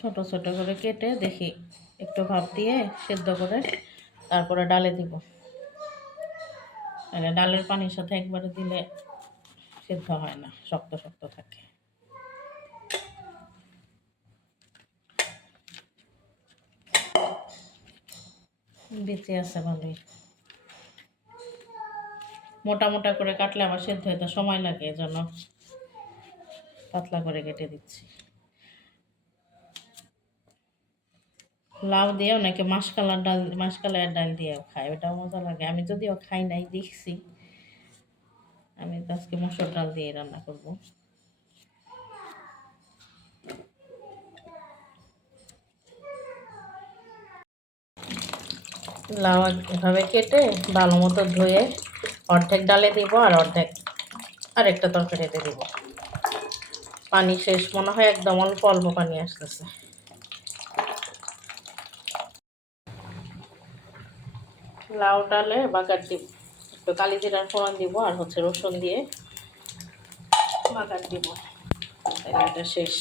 ছোট ছোট করে কেটে দেখি একটু ভাপ দিয়ে সেদ্ধ করে তারপরে ডালে দিব। মানে ডালের পানির সাথে একবারে দিলে সেদ্ধ হয় না, শক্ত শক্ত থাকে। বেঁচে আছে ভালোই। মোটা মোটা করে কাটলে আবার সেদ্ধ হতে সময় লাগে, এজন্য পাতলা করে কেটে দিচ্ছি। লাউ দিয়ে অনেকে মাসকলাইয়ের ডাল দিয়েও খায়, ওটাও মজা লাগে। আমি যদিও খাই নাই, দেখছি। আমি তো আজকে মসুর ডাল দিয়ে রান্না করব। লাউ এভাবে কেটে ভালো মতো ধুয়ে অর্ধেক ডালে দিব আর অর্ধেক আরেকটা তরকারিতে দিব। পানি শেষ মনে হয়, একদম অল্প অল্প পানি আসতেছে। লাউ ডালে বাগার দিব, একটু কালি জিরার ফোড়ন দিব আর হচ্ছে রসুন দিয়ে বাগার দিব, এটা শেষ।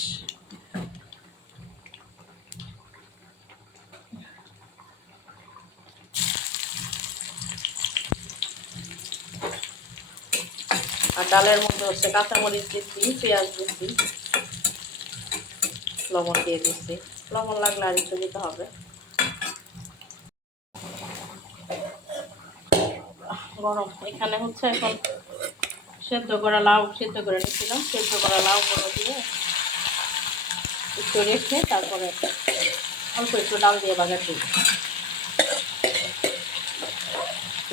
আর ডালের মধ্যে হচ্ছে কাঁচামরিচ দিচ্ছি, পেঁয়াজ দিচ্ছি, লবণ দিয়ে দিচ্ছি। লবণ লাগলে আর একটু দিতে হবে। গরম এখানে হচ্ছে এখন সেদ্ধ করা লাউ সেদ্ধ করে নিয়েছিলাম, সেদ্ধ করা লাউ গুলো দিয়ে একটু রেখে তারপরে অল্প একটু ডাল দিয়ে বাগার দিই।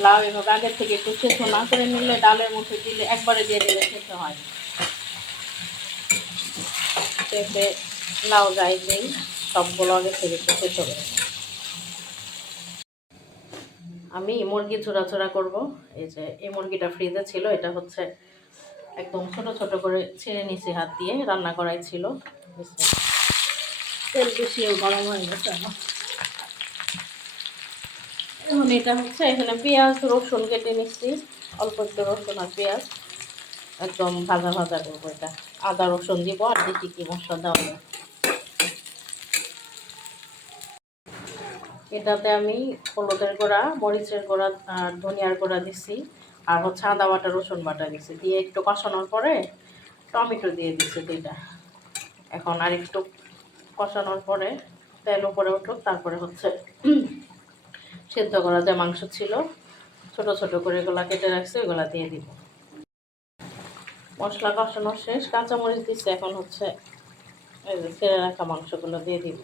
লাউ এভাবে আগের থেকে একটু সেদ্ধ না করে নিলে ডালের মধ্যে দিলে একবারে দিয়ে দিলে সেদ্ধ হয়। পেঁপে লাউ যাই দিই সবগুলো আগের থেকে একটু সেদ্ধ করে। আমি মুরগি ছোড়া ছোড়া করবো। এই যে এই মুরগিটা ফ্রিজে ছিল, এটা হচ্ছে একদম ছোট ছোট করে ছিঁড়ে নিছি হাত দিয়ে, রান্না করাই ছিল। তেল বেশিও গরম হয়ে গেছে। এখন এটা হচ্ছে এখানে পেঁয়াজ রসুন কেটে নিচ্ছি, অল্প একটু রসুন আর পেঁয়াজ একদম ভাজা ভাজা করবো। এটা আদা রসুন দিব আর দেখি কি মশলা দেওয়া যায়। এটাতে আমি হলুদের গুঁড়া, মরিচের গুঁড়া আর ধনিয়ার গুঁড়া দিছি আর হচ্ছে আদা বাটা রসুন বাটা দিছি, দিয়ে একটু কষানোর পরে টমেটো দিয়ে দিছি দুইটা। এখন আর একটু কষানোর পরে তেল উপরে উঠুক, তারপরে হচ্ছে সেদ্ধ করা যে মাংস ছিল ছোট ছোট করে এগুলা কেটে রাখছি ওগুলা দিয়ে দিব। মশলা কষানো শেষ, কাঁচামরিচ দিচ্ছে, এখন হচ্ছে এই যে ছেড়ে রাখা মাংসগুলো দিয়ে দিব।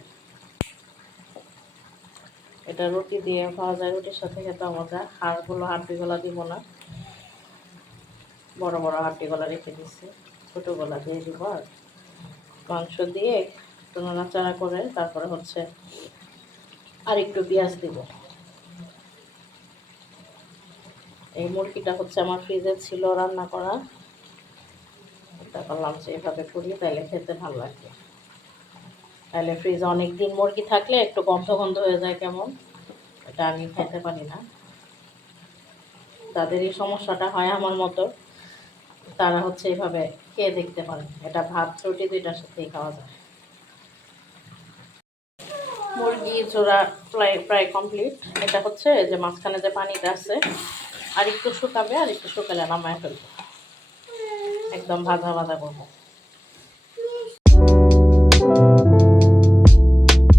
এটা রুটি দিয়ে খাওয়া যায়, রুটির সাথে খেতে মজা। হাড্ডিগুলো দিব না, বড় বড় হাড্ডিগুলো রেখে দিচ্ছি, ছোটোগুলো দিয়ে দিব। আর মাংস দিয়ে একটু নাড়াচাড়া করে তারপরে হচ্ছে আর একটু পেঁয়াজ দিব। এই মুরগিটা হচ্ছে আমার ফ্রিজে ছিল রান্না করা, এটা করলাম যে এভাবে করি, তাইলে খেতে ভালো লাগে। তাহলে ফ্রিজে অনেক দিন মুরগি থাকলে একটু গন্ধ গন্ধ হয়ে যায় কেমন, এটা আমি খেতে পারি না। যাদের এই সমস্যাটা হয় আমার মতো, তারা হচ্ছে এভাবে খেয়ে দেখতে পারেন। এটা ভাত রুটি দুইটার সাথেই খাওয়া যায়। মুরগি জোড়া প্রায় কমপ্লিট। এটা হচ্ছে যে মাঝখানে যে পানিটা আছে আর একটু শুকাবে, আর একটু শুকালে নামায় ফেলবো, একদম ভাজা ভাজা করবো।